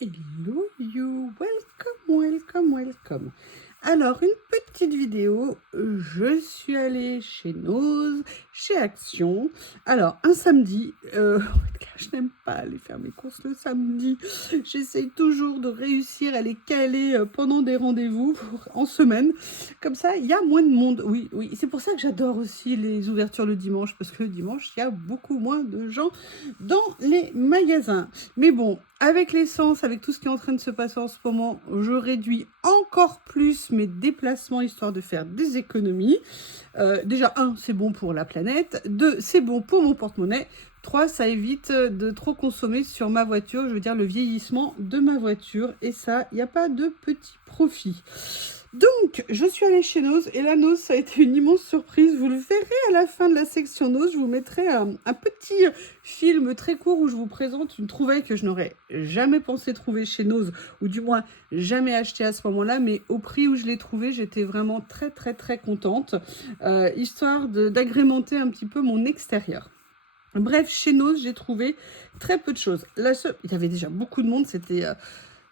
Hello you, welcome. Alors, une petite vidéo, je suis allée chez Nose, chez Action. Alors, un samedi, en fait, là, je n'aime pas aller faire mes courses le samedi. J'essaye toujours de réussir à les caler pendant des rendez-vous en semaine. Comme ça, il y a moins de monde. Oui, oui, c'est pour ça que j'adore aussi les ouvertures le dimanche, parce que le dimanche, il y a beaucoup moins de gens dans les magasins. Mais bon, avec l'essence, avec tout ce qui est en train de se passer en ce moment, je réduis encore plus mes déplacements histoire de faire des économies. Déjà, un, c'est bon pour la planète. Deux, c'est bon pour mon porte-monnaie. Trois, ça évite de trop consommer sur ma voiture, je veux dire le vieillissement de ma voiture. Et ça, il n'y a pas de petit profit. Donc, je suis allée chez Nose et la Nose, ça a été une immense surprise. Vous le verrez à la fin de la section Nose. Je vous mettrai un petit film très court où je vous présente une trouvaille que je n'aurais jamais pensé trouver chez Nose, ou du moins jamais acheté à ce moment-là, mais au prix où je l'ai trouvé, j'étais vraiment très contente, histoire d'agrémenter un petit peu mon extérieur. Bref, chez Nose, j'ai trouvé très peu de choses. Il y avait déjà beaucoup de monde, c'était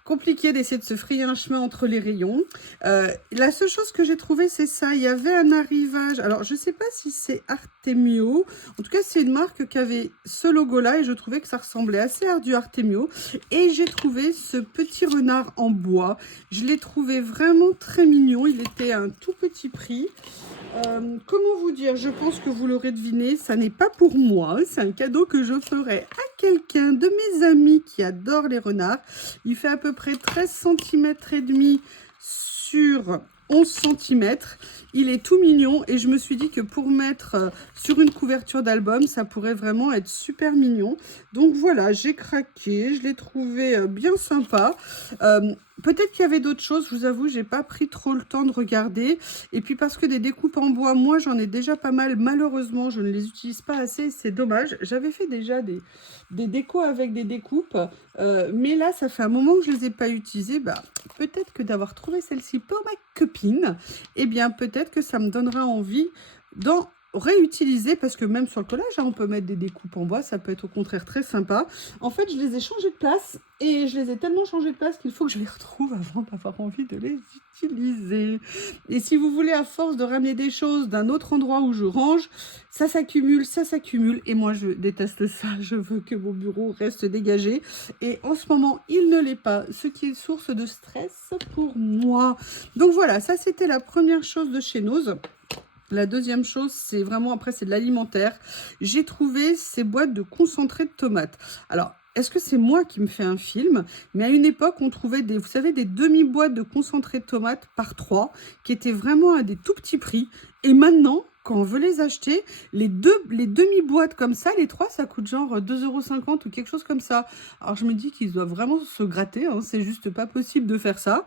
compliqué d'essayer de se frayer un chemin entre les rayons. La seule chose que j'ai trouvé, c'est ça. Il y avait un arrivage. Alors, je ne sais pas si c'est Artemio. En tout cas, c'est une marque qui avait ce logo-là et je trouvais que ça ressemblait assez à du Artemio. Et j'ai trouvé ce petit renard en bois. Je l'ai trouvé vraiment très mignon. Il était à un tout petit prix. Comment vous dire, je pense que vous l'aurez deviné, ça n'est pas pour moi, c'est un cadeau que je ferai à quelqu'un de mes amis qui adore les renards. Il fait à peu près 13 cm et demi sur 11 cm. Il est tout mignon et je me suis dit que pour mettre sur une couverture d'album, ça pourrait vraiment être super mignon. Donc voilà, j'ai craqué, je l'ai trouvé bien sympa. Peut-être qu'il y avait d'autres choses, je vous avoue, j'ai pas pris trop le temps de regarder. Et puis parce que des découpes en bois, moi j'en ai déjà pas mal. Malheureusement, je ne les utilise pas assez, c'est dommage. J'avais fait déjà des décos avec des découpes, mais là, ça fait un moment que je les ai pas utilisées. Bah, peut-être que d'avoir trouvé celle-ci pour ma copine, eh bien peut-être que ça me donnera envie d'en réutiliser, parce que même sur le collage, hein, on peut mettre des découpes en bois, ça peut être au contraire très sympa. En fait, je les ai changés de place et je les ai tellement changés de place qu'il faut que je les retrouve avant d'avoir envie de les utiliser. Et si vous voulez, à force de ramener des choses d'un autre endroit où je range, ça s'accumule, et moi je déteste ça. Je veux que mon bureau reste dégagé et en ce moment il ne l'est pas, ce qui est source de stress pour moi. Donc voilà, ça c'était la première chose de chez Nose. La deuxième chose, c'est vraiment, après, c'est de l'alimentaire. J'ai trouvé ces boîtes de concentré de tomates. Alors, est-ce que c'est moi qui me fais un film? Mais à une époque, on trouvait des, vous savez, des demi-boîtes de concentré de tomates par 3, qui étaient vraiment à des tout petits prix. Et maintenant, quand on veut les acheter, les demi-boîtes comme ça, les 3, ça coûte genre 2,50 € ou quelque chose comme ça. Alors, je me dis qu'ils doivent vraiment se gratter, hein, c'est juste pas possible de faire ça.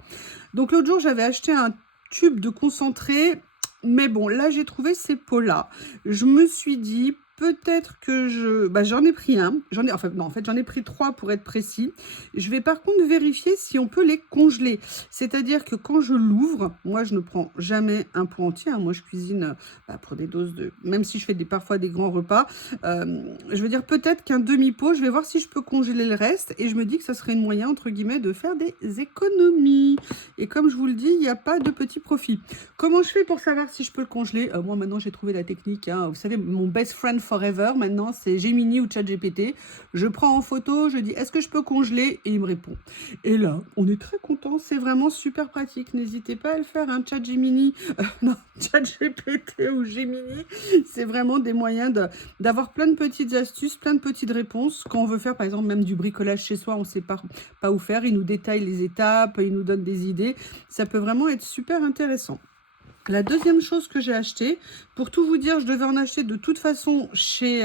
Donc, l'autre jour, j'avais acheté un tube de concentré. Mais bon, là, j'ai trouvé ces pots-là. Je me suis dit, peut-être que j'en ai pris un. J'en ai pris 3 pour être précis. Je vais par contre vérifier si on peut les congeler. C'est-à-dire que quand je l'ouvre, moi, je ne prends jamais un pot entier, hein. Moi, je cuisine pour des doses de... Même si je fais parfois des grands repas. Je veux dire, peut-être qu'un demi-pot, je vais voir si je peux congeler le reste. Et je me dis que ça serait une moyen, entre guillemets, de faire des économies. Et comme je vous le dis, il n'y a pas de petit profit. Comment je fais pour savoir si je peux le congeler? Moi, maintenant, j'ai trouvé la technique, hein. Vous savez, mon best friend forever, maintenant, c'est Gemini ou ChatGPT. Je prends en photo, je dis, est-ce que je peux congeler? Et il me répond. Et là, on est très content. C'est vraiment super pratique. N'hésitez pas à le faire, hein, ChatGemini. Non, ChatGPT ou Gemini. C'est vraiment des moyens d'avoir plein de petites astuces, plein de petites réponses. Quand on veut faire, par exemple, même du bricolage chez soi, on ne sait pas où faire. Il nous détaille les étapes, il nous donne des idées. Ça peut vraiment être super intéressant. La deuxième chose que j'ai acheté, pour tout vous dire, je devais en acheter de toute façon chez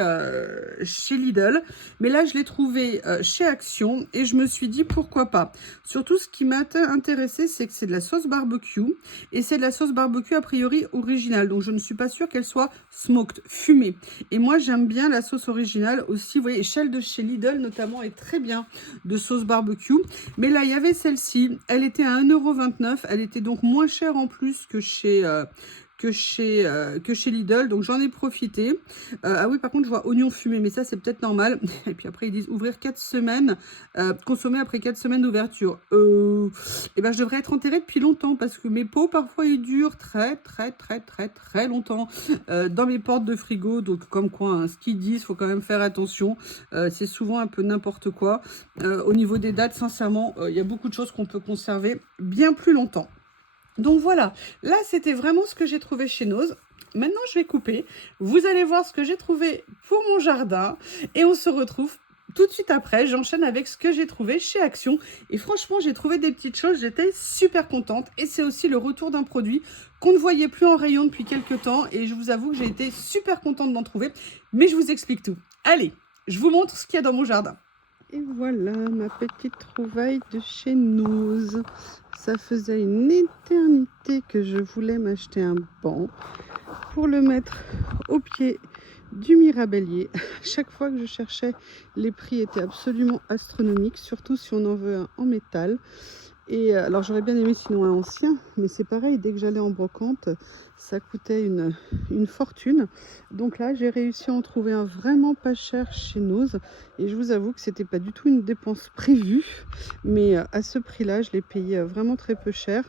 Lidl, mais là je l'ai trouvé chez Action et je me suis dit pourquoi pas. Surtout ce qui m'a intéressé, c'est que c'est de la sauce barbecue et c'est de la sauce barbecue a priori originale, donc je ne suis pas sûre qu'elle soit smoked, fumée. Et moi j'aime bien la sauce originale aussi, vous voyez, Shell de chez Lidl notamment est très bien de sauce barbecue, mais là il y avait celle-ci, elle était à 1,29 €, elle était donc moins chère en plus que que chez Lidl, donc j'en ai profité. Ah oui, par contre, je vois oignons fumés, mais ça, c'est peut-être normal. Et puis après, ils disent ouvrir 4 semaines, consommer après 4 semaines d'ouverture. Et ben, je devrais être enterrée depuis longtemps, parce que mes pots, parfois, ils durent très longtemps dans mes portes de frigo. Donc, comme quoi, hein, ce qu'ils disent, il faut quand même faire attention. C'est souvent un peu n'importe quoi. Au niveau des dates, sincèrement, il y a beaucoup de choses qu'on peut conserver bien plus longtemps. Donc voilà, là c'était vraiment ce que j'ai trouvé chez Noz. Maintenant je vais couper, vous allez voir ce que j'ai trouvé pour mon jardin et on se retrouve tout de suite après. J'enchaîne avec ce que j'ai trouvé chez Action et franchement j'ai trouvé des petites choses, j'étais super contente et c'est aussi le retour d'un produit qu'on ne voyait plus en rayon depuis quelques temps et je vous avoue que j'ai été super contente d'en trouver, mais je vous explique tout. Allez, je vous montre ce qu'il y a dans mon jardin. Et voilà ma petite trouvaille de chez Noz. Ça faisait une éternité que je voulais m'acheter un banc pour le mettre au pied du Mirabellier. Chaque fois que je cherchais, les prix étaient absolument astronomiques, surtout si on en veut un en métal. Et alors j'aurais bien aimé sinon un ancien, mais c'est pareil, dès que j'allais en brocante, ça coûtait une fortune. Donc là, j'ai réussi à en trouver un vraiment pas cher chez Noz. Et je vous avoue que c'était pas du tout une dépense prévue, mais à ce prix-là, je l'ai payé vraiment très peu cher.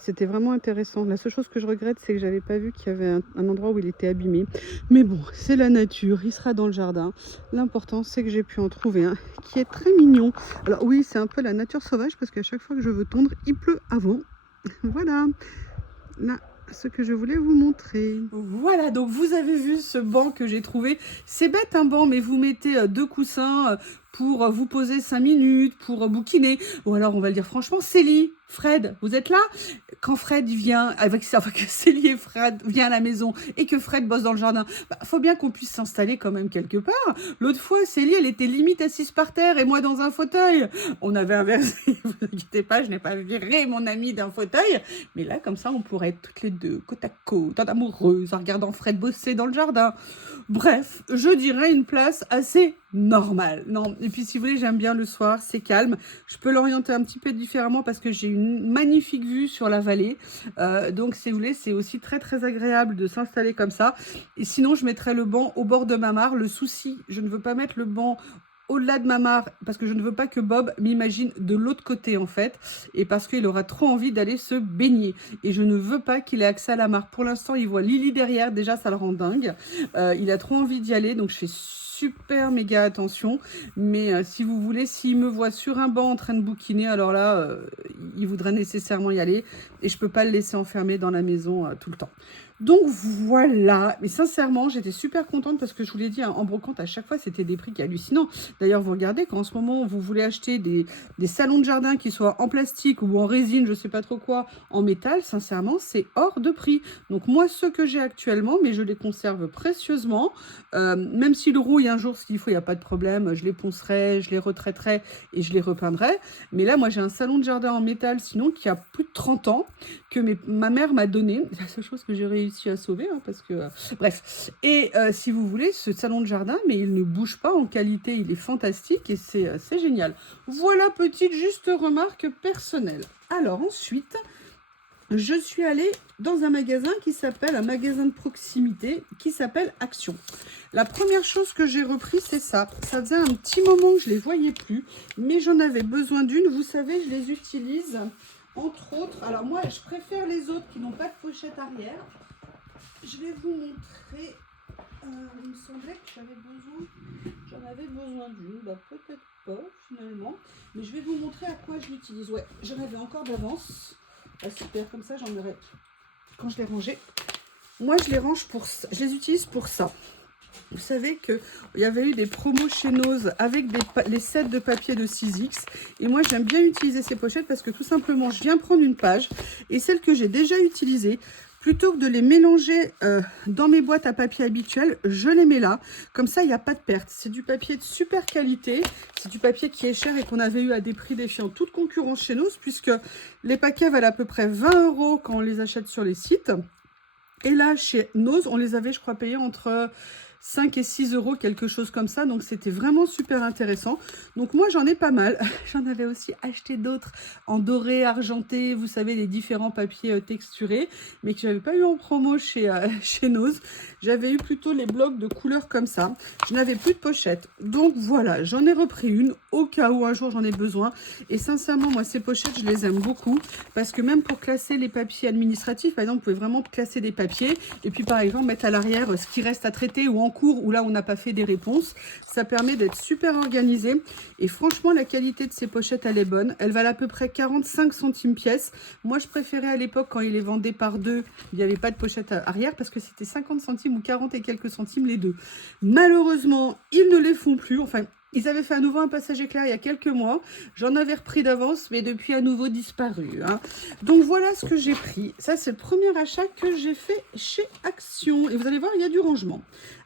C'était vraiment intéressant. La seule chose que je regrette, c'est que j'avais pas vu qu'il y avait un endroit où il était abîmé. Mais bon, c'est la nature, il sera dans le jardin. L'important, c'est que j'ai pu en trouver un qui est très mignon. Alors oui, c'est un peu la nature sauvage parce qu'à chaque fois que je veux tondre, il pleut avant. Voilà, là, ce que je voulais vous montrer. Voilà, donc vous avez vu ce banc que j'ai trouvé. C'est bête un banc, mais vous mettez 2 coussins pour vous poser 5 minutes, pour bouquiner. Ou alors, on va le dire franchement, Célie, Fred, vous êtes là? Quand Fred il vient, avec que Célie et Fred viennent à la maison et que Fred bosse dans le jardin, faut bien qu'on puisse s'installer quand même quelque part. L'autre fois, Célie, elle était limite assise par terre et moi dans un fauteuil. On avait inversé, vous inquiétez pas, je n'ai pas viré mon ami d'un fauteuil. Mais là, comme ça, on pourrait être toutes les deux, côte à côte, en amoureuse, en regardant Fred bosser dans le jardin. Bref, je dirais une place assez normale. Non, et puis si vous voulez, j'aime bien le soir, c'est calme. Je peux l'orienter un petit peu différemment parce que j'ai une magnifique vue sur la vallée. Donc si vous voulez, c'est aussi très agréable de s'installer comme ça. Et sinon, je mettrais le banc au bord de ma mare. Le souci, je ne veux pas mettre le banc au-delà de ma mare, parce que je ne veux pas que Bob m'imagine de l'autre côté en fait, et parce qu'il aura trop envie d'aller se baigner, et je ne veux pas qu'il ait accès à la mare. Pour l'instant, il voit Lily derrière, déjà ça le rend dingue, il a trop envie d'y aller, donc je fais super méga attention, mais si vous voulez, s'il me voit sur un banc en train de bouquiner, alors là, il voudrait nécessairement y aller, et je peux pas le laisser enfermé dans la maison tout le temps. Donc voilà, mais sincèrement, j'étais super contente parce que je vous l'ai dit, hein, en brocante, à chaque fois, c'était des prix qui hallucinants. D'ailleurs, vous regardez, quand en ce moment, vous voulez acheter des salons de jardin qui soient en plastique ou en résine, je sais pas trop quoi, en métal, sincèrement, c'est hors de prix. Donc moi, ceux que j'ai actuellement, mais je les conserve précieusement, même s'ils rouillent un jour, s'il faut, il n'y a pas de problème, je les poncerai, je les retraiterai et je les repeindrai. Mais là, moi, j'ai un salon de jardin en métal, sinon, qui a plus de 30 ans, que ma mère m'a donné. C'est la seule chose que j'ai réussi à sauver, hein, parce que... bref. Et si vous voulez, ce salon de jardin, mais il ne bouge pas en qualité, il est fantastique et c'est génial. Voilà, petite juste remarque personnelle. Alors ensuite, je suis allée dans un magasin qui s'appelle, un magasin de proximité, qui s'appelle Action. La première chose que j'ai repris, c'est ça. Ça faisait un petit moment que je ne les voyais plus, mais j'en avais besoin d'une. Vous savez, je les utilise... Entre autres, alors moi je préfère les autres qui n'ont pas de pochette arrière. Je vais vous montrer, il me semblait que j'en avais besoin d'une, peut-être pas finalement, mais je vais vous montrer à quoi je l'utilise. Ouais, j'en avais encore d'avance, super, comme ça j'en aurai quand je les rangeais. Moi je les range pour ça, je les utilise pour ça. Vous savez qu'il y avait eu des promos chez Noz avec les sets de papier de 6X. Et moi, j'aime bien utiliser ces pochettes parce que tout simplement, je viens prendre une page. Et celles que j'ai déjà utilisées, plutôt que de les mélanger dans mes boîtes à papier habituelles, je les mets là. Comme ça, il n'y a pas de perte. C'est du papier de super qualité. C'est du papier qui est cher et qu'on avait eu à des prix défiant toute concurrence chez Noz, puisque les paquets valent à peu près 20 € quand on les achète sur les sites. Et là, chez Noz, on les avait, je crois, payés entre 5 et 6 euros, quelque chose comme ça. Donc, c'était vraiment super intéressant. Donc, moi, j'en ai pas mal. J'en avais aussi acheté d'autres en doré, argenté, vous savez, les différents papiers texturés, mais que j'avais pas eu en promo chez Nose. J'avais eu plutôt les blocs de couleurs comme ça. Je n'avais plus de pochette. Donc, voilà, j'en ai repris une au cas où un jour j'en ai besoin. Et sincèrement, moi, ces pochettes, je les aime beaucoup parce que même pour classer les papiers administratifs, par exemple, vous pouvez vraiment classer des papiers et puis, par exemple, mettre à l'arrière ce qui reste à traiter ou en cours ou là, on n'a pas fait des réponses. Ça permet d'être super organisé. Et franchement, la qualité de ces pochettes, elle est bonne. Elles valent à peu près 45 centimes pièce. Moi, je préférais à l'époque, quand ils les vendaient par deux, il n'y avait pas de pochette arrière parce que c'était 50 centimes ou 40 et quelques centimes les deux. Malheureusement, ils ne les font plus. Enfin, ils avaient fait à nouveau un passage éclair il y a quelques mois. J'en avais repris d'avance, mais depuis à nouveau disparu. Hein. Donc voilà ce que j'ai pris. Ça, c'est le premier achat que j'ai fait chez Action. Et vous allez voir, il y a du rangement.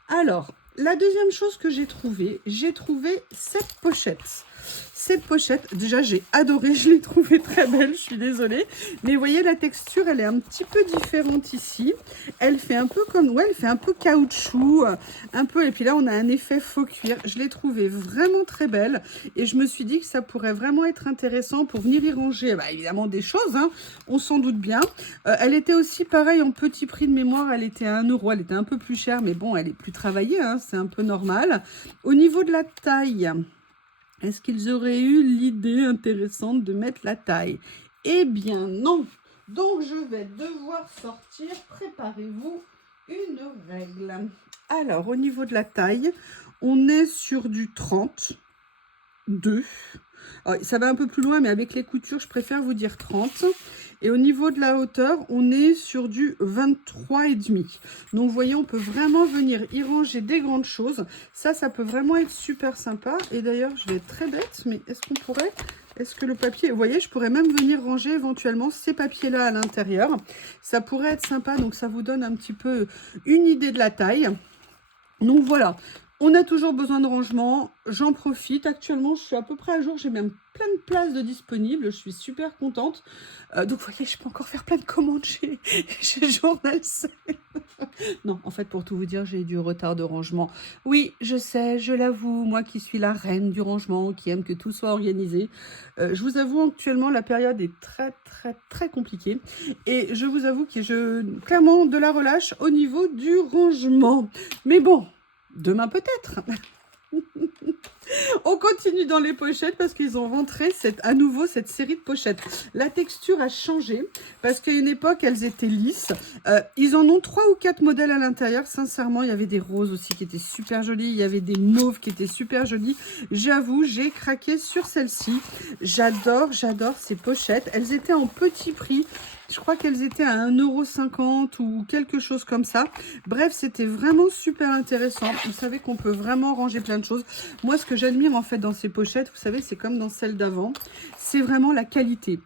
Alors, la deuxième chose que j'ai trouvé cette pochette. Cette pochette, déjà j'ai adoré, je l'ai trouvée très belle, je suis désolée. Mais vous voyez, la texture, elle est un petit peu différente ici. Elle fait un peu comme, ouais, elle fait un peu caoutchouc, un peu. Et puis là, on a un effet faux cuir. Je l'ai trouvée vraiment très belle. Et je me suis dit que ça pourrait vraiment être intéressant pour venir y ranger, bah, évidemment, des choses, hein, on s'en doute bien. Elle était aussi pareil en petit prix de mémoire, elle était à 1 euro. Elle était un peu plus chère, mais bon, elle est plus travaillée, hein, c'est un peu normal. Au niveau de la taille... Est-ce qu'ils auraient eu l'idée intéressante de mettre la taille? Eh bien non. Donc je vais devoir sortir, préparez-vous, une règle. Alors au niveau de la taille, on est sur du 32. Alors, ça va un peu plus loin, mais avec les coutures, je préfère vous dire 30. Et au niveau de la hauteur, on est sur du 23,5. Donc, vous voyez, on peut vraiment venir y ranger des grandes choses. Ça peut vraiment être super sympa. Et d'ailleurs, je vais être très bête, mais est-ce qu'on pourrait... Est-ce que le papier... Vous voyez, je pourrais même venir ranger éventuellement ces papiers-là à l'intérieur. Ça pourrait être sympa, donc ça vous donne un petit peu une idée de la taille. Donc, voilà. On a toujours besoin de rangement, j'en profite. Actuellement, je suis à peu près à jour, j'ai même plein de places de disponibles, je suis super contente. Donc, vous voyez, je peux encore faire plein de commandes chez Journal 7. Non, en fait, pour tout vous dire, j'ai eu du retard de rangement. Oui, je sais, je l'avoue, moi qui suis la reine du rangement, qui aime que tout soit organisé. Je vous avoue, actuellement, la période est très compliquée. Et je vous avoue que clairement, de la relâche au niveau du rangement. Mais bon... Demain peut-être. On continue dans les pochettes parce qu'ils ont rentré à nouveau cette série de pochettes. La texture a changé parce qu'à une époque, elles étaient lisses. Ils en ont 3 ou 4 modèles à l'intérieur. Sincèrement, il y avait des roses aussi qui étaient super jolies. Il y avait des mauves qui étaient super jolies. J'avoue, j'ai craqué sur celle-ci. J'adore ces pochettes. Elles étaient en petit prix. Je crois qu'elles étaient à 1,50 € ou quelque chose comme ça. Bref, c'était vraiment super intéressant. Vous savez qu'on peut vraiment ranger plein de choses. Moi, ce que j'admire en fait dans ces pochettes, vous savez, c'est comme dans celle d'avant. C'est vraiment la qualité.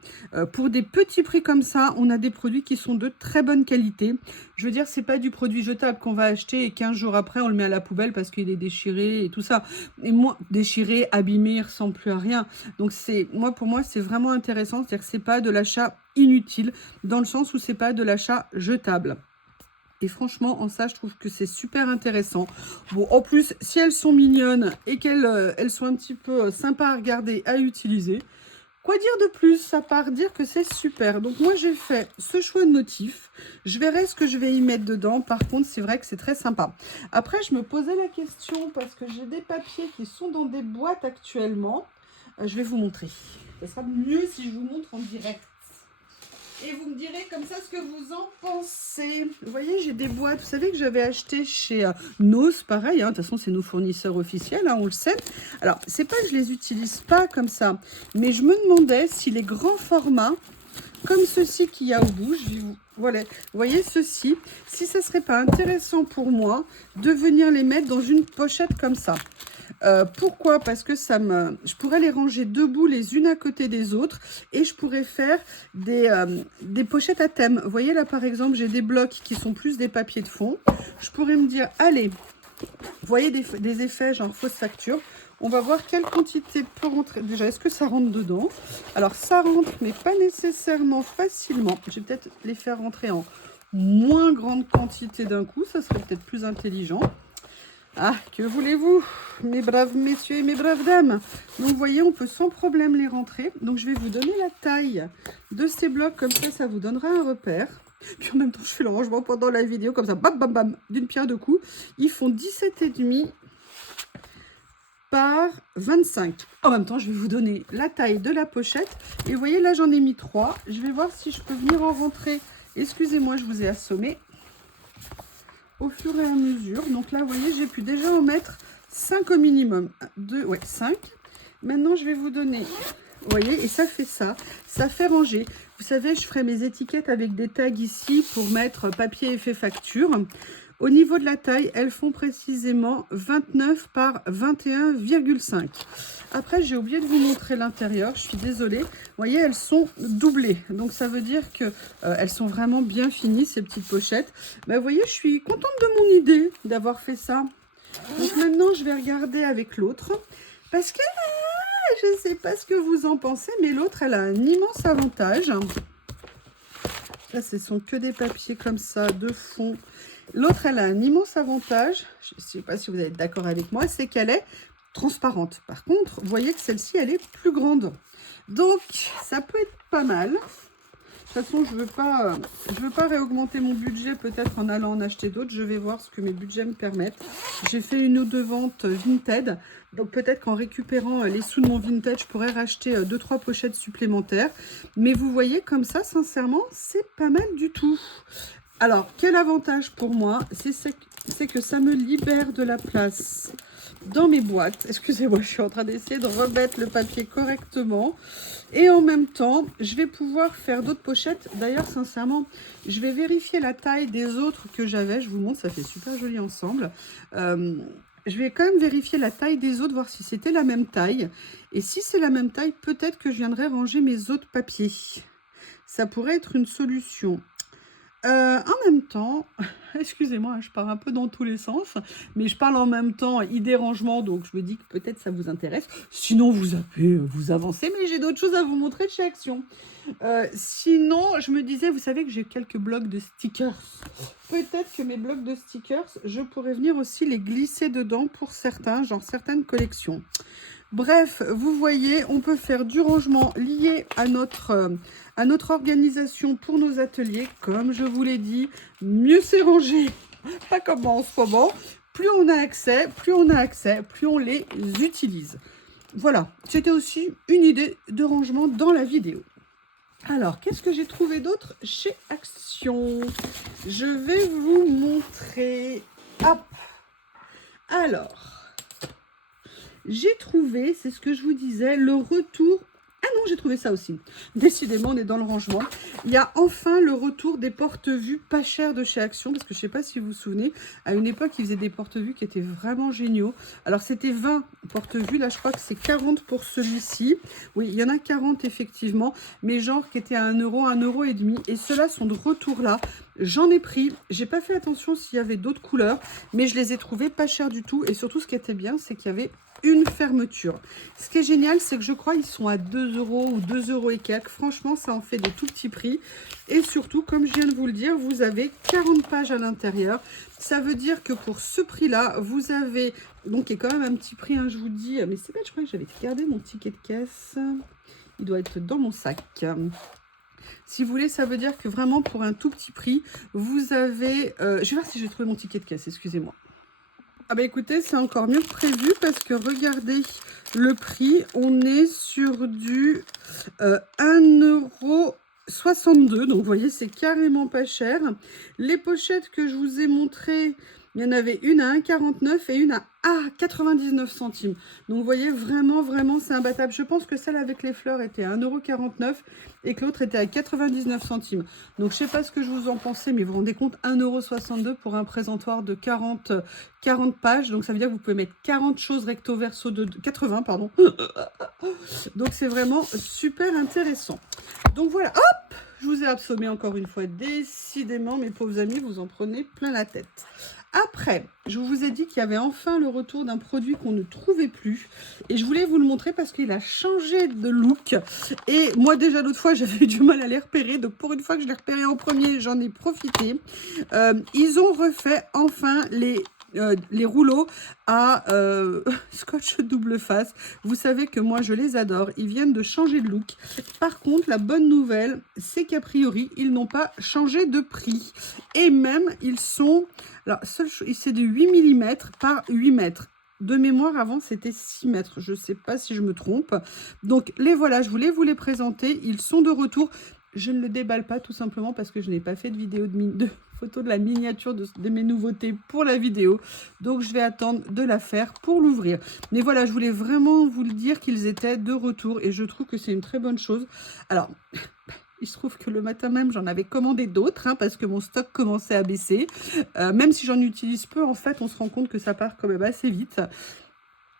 Pour des petits prix comme ça, on a des produits qui sont de très bonne qualité. Je veux dire, c'est pas du produit jetable qu'on va acheter et 15 jours après, on le met à la poubelle parce qu'il est déchiré et tout ça. Et moi, déchiré, abîmé, il ressemble plus à rien. Donc, pour moi, c'est vraiment intéressant. C'est-à-dire que c'est pas de l'achat inutile dans le sens où c'est pas de l'achat jetable. Et franchement, en ça, je trouve que c'est super intéressant. Bon, en plus, si elles sont mignonnes et qu'elles elles sont un petit peu sympas à regarder, à utiliser, quoi dire de plus à part dire que c'est super. Donc moi, j'ai fait ce choix de motif. Je verrai ce que je vais y mettre dedans. Par contre, c'est vrai que c'est très sympa. Après, je me posais la question parce que j'ai des papiers qui sont dans des boîtes actuellement. Je vais vous montrer. Ce sera mieux si je vous montre en direct. Et vous me direz comme ça ce que vous en pensez. Vous voyez, j'ai des boîtes. Vous savez que j'avais acheté chez Nose, pareil. Hein, de toute façon, c'est nos fournisseurs officiels, hein, on le sait. Alors, c'est pas que je les utilise pas comme ça. Mais je me demandais si les grands formats, comme ceci qu'il y a au bout, voilà, vous voyez ceci, si ça serait pas intéressant pour moi de venir les mettre dans une pochette comme ça. Pourquoi? Parce que je pourrais les ranger debout les unes à côté des autres et je pourrais faire des pochettes à thème. Vous voyez là par exemple j'ai des blocs qui sont plus des papiers de fond. Je pourrais me dire allez, vous voyez des effets genre fausse facture. On va voir quelle quantité peut rentrer. Déjà, est-ce que ça rentre dedans? Alors ça rentre mais pas nécessairement facilement. Je vais peut-être les faire rentrer en moins grande quantité d'un coup. Ça serait peut-être plus intelligent. Ah, que voulez-vous, mes braves messieurs et mes braves dames? Donc, vous voyez, on peut sans problème les rentrer. Donc, je vais vous donner la taille de ces blocs. Comme ça vous donnera un repère. Puis, en même temps, je fais le rangement pendant la vidéo. Comme ça, bam, bam, bam, d'une pierre deux coups. Ils font 17,5 par 25. En même temps, je vais vous donner la taille de la pochette. Et vous voyez, là, j'en ai mis 3. Je vais voir si je peux venir en rentrer. Excusez-moi, je vous ai assommé. Au fur et à mesure. Donc là, vous voyez, j'ai pu déjà en mettre 5 au minimum. 2, ouais, 5. Maintenant, je vais vous donner, vous voyez, et ça fait ça. Ça fait ranger. Vous savez, je ferai mes étiquettes avec des tags ici pour mettre papier effet facture. Au niveau de la taille, elles font précisément 29 par 21,5. Après, j'ai oublié de vous montrer l'intérieur. Je suis désolée. Vous voyez, elles sont doublées. Donc, ça veut dire que elles sont vraiment bien finies, ces petites pochettes. Vous voyez, je suis contente de mon idée d'avoir fait ça. Donc, maintenant, je vais regarder avec l'autre. Parce que je ne sais pas ce que vous en pensez, mais l'autre, elle a un immense avantage. Là, ce sont que des papiers comme ça, de fond. L'autre, elle a un immense avantage, je ne sais pas si vous êtes d'accord avec moi, c'est qu'elle est transparente. Par contre, vous voyez que celle-ci, elle est plus grande. Donc, ça peut être pas mal. De toute façon, je veux pas réaugmenter mon budget peut-être en allant en acheter d'autres. Je vais voir ce que mes budgets me permettent. J'ai fait une ou deux ventes Vinted. Donc, peut-être qu'en récupérant les sous de mon Vinted, je pourrais racheter 2-3 pochettes supplémentaires. Mais vous voyez, comme ça, sincèrement, c'est pas mal du tout. Alors, quel avantage pour moi, c'est que ça me libère de la place dans mes boîtes. Excusez-moi, je suis en train d'essayer de remettre le papier correctement. Et en même temps, je vais pouvoir faire d'autres pochettes. D'ailleurs, sincèrement, je vais vérifier la taille des autres que j'avais. Je vous montre, ça fait super joli ensemble. Je vais quand même vérifier la taille des autres, voir si c'était la même taille. Et si c'est la même taille, peut-être que je viendrai ranger mes autres papiers. Ça pourrait être une solution. En même temps, excusez-moi, je pars un peu dans tous les sens, mais je parle en même temps idée rangement, donc je me dis que peut-être ça vous intéresse. Sinon, vous zappez, vous avancez, mais j'ai d'autres choses à vous montrer de chez Action. Sinon, je me disais, vous savez que j'ai quelques blocs de stickers. Peut-être que mes blocs de stickers, je pourrais venir aussi les glisser dedans pour certains, genre certaines collections. Bref, vous voyez, on peut faire du rangement lié à notre organisation pour nos ateliers. Comme je vous l'ai dit, mieux c'est rangé, pas comme en ce moment. Plus on a accès, plus on les utilise. Voilà, c'était aussi une idée de rangement dans la vidéo. Alors, qu'est-ce que j'ai trouvé d'autre chez Action? Je vais vous montrer. Hop. Alors, j'ai trouvé, c'est ce que je vous disais, le retour... Ah non, j'ai trouvé ça aussi. Décidément, on est dans le rangement. Il y a enfin le retour des porte-vues pas chers de chez Action. Parce que je ne sais pas si vous vous souvenez, à une époque, ils faisaient des porte-vues qui étaient vraiment géniaux. Alors, c'était 20 porte-vues. Là, je crois que c'est 40 pour celui-ci. Oui, il y en a 40 effectivement. Mais genre qui étaient à 1 euro, 1,5 €. Et ceux-là sont de retour là. J'en ai pris. J'ai pas fait attention s'il y avait d'autres couleurs. Mais je les ai trouvés pas chers du tout. Et surtout, ce qui était bien, c'est qu'il y avait une fermeture. Ce qui est génial, c'est que je crois qu'ils sont à 2 € ou 2 € et quelques. Franchement, ça en fait des tout petits prix. Et surtout, comme je viens de vous le dire, vous avez 40 pages à l'intérieur. Ça veut dire que pour ce prix-là, vous avez... Donc, il y a quand même un petit prix, hein, je vous dis. Mais c'est bête, je crois que j'avais gardé mon ticket de caisse. Il doit être dans mon sac. Si vous voulez, ça veut dire que vraiment, pour un tout petit prix, vous avez... je vais voir si j'ai trouvé mon ticket de caisse, excusez-moi. Ah bah écoutez, c'est encore mieux que prévu parce que regardez le prix, on est sur du 1,62 €. Donc vous voyez, c'est carrément pas cher. Les pochettes que je vous ai montrées, il y en avait une à 1,49 et une à 99 centimes. Donc vous voyez, vraiment, c'est imbattable. Je pense que celle avec les fleurs était à 1,49 € et que l'autre était à 99 centimes. Donc je sais pas ce que je vous en pensez, mais vous vous rendez compte, 1,62 € pour un présentoir de 40 pages. Donc ça veut dire que vous pouvez mettre 40 choses recto verso de 80, pardon. Donc c'est vraiment super intéressant. Donc voilà, hop, je vous ai assommé encore une fois. Décidément, mes pauvres amis, vous en prenez plein la tête. Après, je vous ai dit qu'il y avait enfin le retour d'un produit qu'on ne trouvait plus. Et je voulais vous le montrer parce qu'il a changé de look. Et moi, déjà, l'autre fois, j'avais eu du mal à les repérer. Donc, pour une fois que je l'ai repéré en premier, j'en ai profité. Ils ont refait enfin les les rouleaux à scotch double face. Vous savez que moi, je les adore. Ils viennent de changer de look. Par contre, la bonne nouvelle, c'est qu'a priori, ils n'ont pas changé de prix. Et même, ils sont... Alors, c'est de 8 mm par 8 mètres. De mémoire, avant, c'était 6 mètres. Je ne sais pas si je me trompe. Donc, les voilà, je voulais vous les présenter. Ils sont de retour. Je ne le déballe pas tout simplement parce que je n'ai pas fait de vidéo de photo de la miniature de mes nouveautés pour la vidéo. Donc, je vais attendre de la faire pour l'ouvrir. Mais voilà, je voulais vraiment vous le dire qu'ils étaient de retour et je trouve que c'est une très bonne chose. Alors... Il se trouve que le matin même, j'en avais commandé d'autres hein, parce que mon stock commençait à baisser. Même si j'en utilise peu, en fait, on se rend compte que ça part quand même assez vite.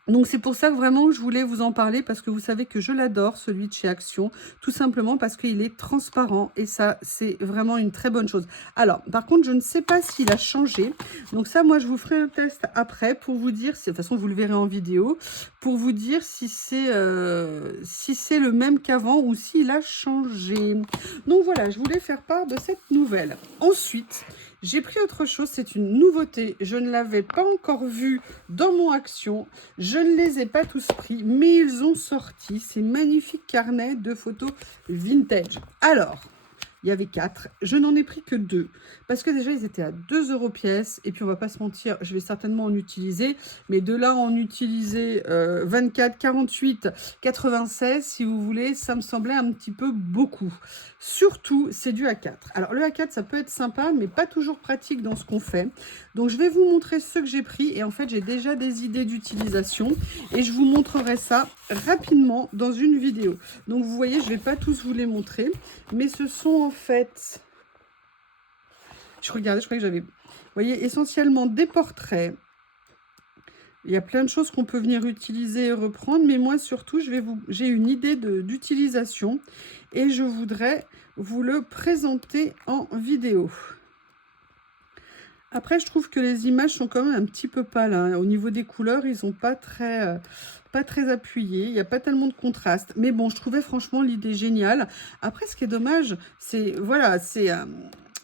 Donc c'est pour ça que vraiment je voulais vous en parler parce que vous savez que je l'adore, celui de chez Action, tout simplement parce qu'il est transparent et ça c'est vraiment une très bonne chose. Alors par contre je ne sais pas s'il a changé, donc ça moi je vous ferai un test après pour vous dire, de toute façon vous le verrez en vidéo, pour vous dire si c'est le même qu'avant ou s'il a changé. Donc voilà, je voulais faire part de cette nouvelle. Ensuite, j'ai pris autre chose, c'est une nouveauté, je ne l'avais pas encore vue dans mon Action, je ne les ai pas tous pris, mais ils ont sorti ces magnifiques carnets de photos vintage. Alors, il y avait 4, je n'en ai pris que 2, parce que déjà ils étaient à 2 € pièce, et puis on va pas se mentir, je vais certainement en utiliser, mais de là en utiliser 24, 48, 96, si vous voulez, ça me semblait un petit peu beaucoup. Surtout, c'est du A4. Alors le A4, ça peut être sympa, mais pas toujours pratique dans ce qu'on fait. Donc je vais vous montrer ceux que j'ai pris, et en fait j'ai déjà des idées d'utilisation, et je vous montrerai ça rapidement dans une vidéo. Donc vous voyez, je vais pas tous vous les montrer, mais ce sont en fait, je regardais, je croyais que j'avais, vous voyez, essentiellement des portraits. Il y a plein de choses qu'on peut venir utiliser et reprendre, mais moi surtout, j'ai une idée d'utilisation et je voudrais vous le présenter en vidéo. Après, je trouve que les images sont quand même un petit peu pâles, hein. Au niveau des couleurs, ils sont pas très appuyés. Il n'y a pas tellement de contraste. Mais bon, je trouvais franchement l'idée géniale. Après, ce qui est dommage, c'est... Voilà, c'est...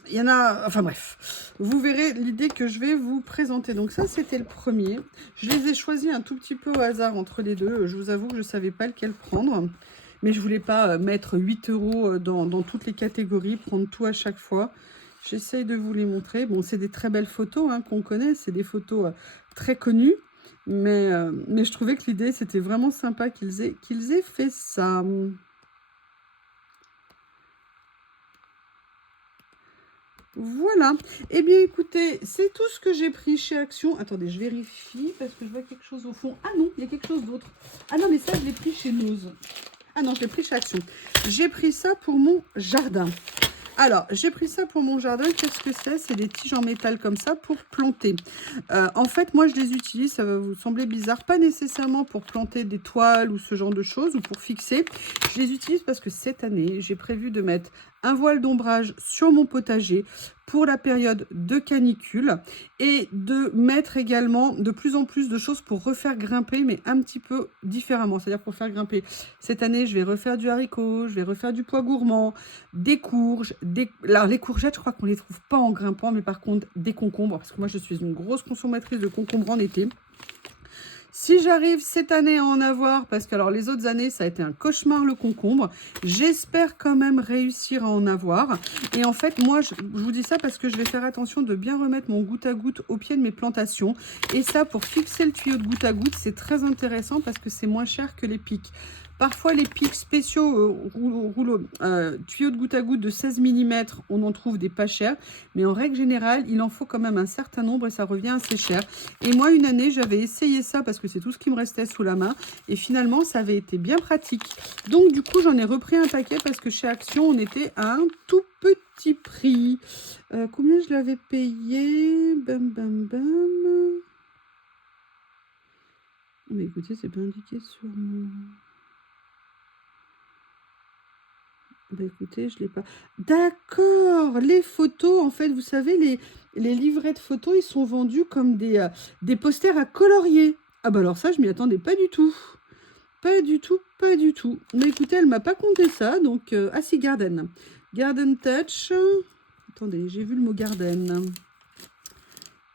il y en a... Enfin bref, vous verrez l'idée que je vais vous présenter. Donc ça, c'était le premier. Je les ai choisis un tout petit peu au hasard entre les deux. Je vous avoue que je ne savais pas lequel prendre. Mais je ne voulais pas mettre 8 € dans toutes les catégories, prendre tout à chaque fois. J'essaye de vous les montrer. Bon, c'est des très belles photos hein, qu'on connaît. C'est des photos très connues. Mais je trouvais que l'idée, c'était vraiment sympa qu'ils aient fait ça. Voilà. Eh bien, écoutez, c'est tout ce que j'ai pris chez Action. Attendez, je vérifie parce que je vois quelque chose au fond. Ah non, il y a quelque chose d'autre. Ah non, mais ça, je l'ai pris chez Nose. Ah non, je l'ai pris chez Action. J'ai pris ça pour mon jardin. Alors, j'ai pris ça pour mon jardin. Qu'est-ce que c'est? C'est des tiges en métal comme ça pour planter. En fait, moi, je les utilise, ça va vous sembler bizarre, pas nécessairement pour planter des toiles ou ce genre de choses, ou pour fixer. Je les utilise parce que cette année, j'ai prévu de mettre un voile d'ombrage sur mon potager pour la période de canicule et de mettre également de plus en plus de choses pour refaire grimper, mais un petit peu différemment. C'est-à-dire pour faire grimper. Cette année, je vais refaire du haricot, je vais refaire du pois gourmand, des courges, alors les courgettes, je crois qu'on ne les trouve pas en grimpant, mais par contre des concombres, parce que moi je suis une grosse consommatrice de concombres en été. Si j'arrive cette année à en avoir, parce que alors les autres années, ça a été un cauchemar le concombre, j'espère quand même réussir à en avoir. Et en fait, moi, je vous dis ça parce que je vais faire attention de bien remettre mon goutte à goutte au pied de mes plantations. Et ça, pour fixer le tuyau de goutte à goutte, c'est très intéressant parce que c'est moins cher que les pics. Parfois, les pics spéciaux, tuyaux de goutte à goutte de 16 mm, on en trouve des pas chers. Mais en règle générale, il en faut quand même un certain nombre et ça revient assez cher. Et moi, une année, j'avais essayé ça parce que c'est tout ce qui me restait sous la main. Et finalement, ça avait été bien pratique. Donc, du coup, j'en ai repris un paquet parce que chez Action, on était à un tout petit prix. Combien je l'avais payé? Bam, bam, bam. Mais écoutez, c'est pas indiqué sur mon... Bah écoutez, je l'ai pas. D'accord, les photos, en fait, vous savez, les livrets de photos, ils sont vendus comme des posters à colorier. Ah bah alors ça, je m'y attendais pas du tout. Pas du tout, pas du tout. Mais écoutez, elle m'a pas compté ça, donc... ah si, Garden. Garden Touch. Attendez, j'ai vu le mot Garden.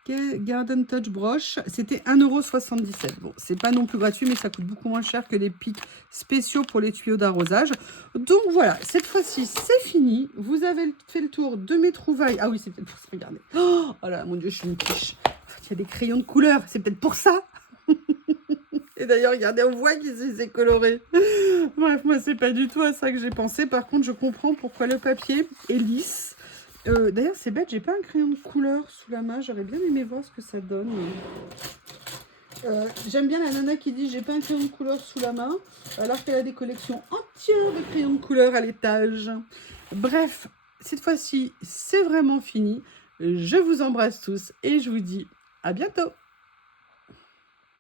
Garden Touch Broche, c'était 1,77 €. Bon, c'est pas non plus gratuit, mais ça coûte beaucoup moins cher que les pics spéciaux pour les tuyaux d'arrosage. Donc voilà, cette fois-ci, c'est fini. Vous avez fait le tour de mes trouvailles. Ah oui, c'est peut-être pour ça, regardez. Oh là, mon Dieu, je suis une quiche. Il y a des crayons de couleur, c'est peut-être pour ça. Et d'ailleurs, regardez, on voit qu'ils s'est coloré. Bref, moi, c'est pas du tout à ça que j'ai pensé. Par contre, je comprends pourquoi le papier est lisse. D'ailleurs, c'est bête, j'ai pas un crayon de couleur sous la main. J'aurais bien aimé voir ce que ça donne. J'aime bien la nana qui dit j'ai pas un crayon de couleur sous la main, alors qu'elle a des collections entières de crayons de couleur à l'étage. Bref, cette fois-ci, c'est vraiment fini. Je vous embrasse tous et je vous dis à bientôt.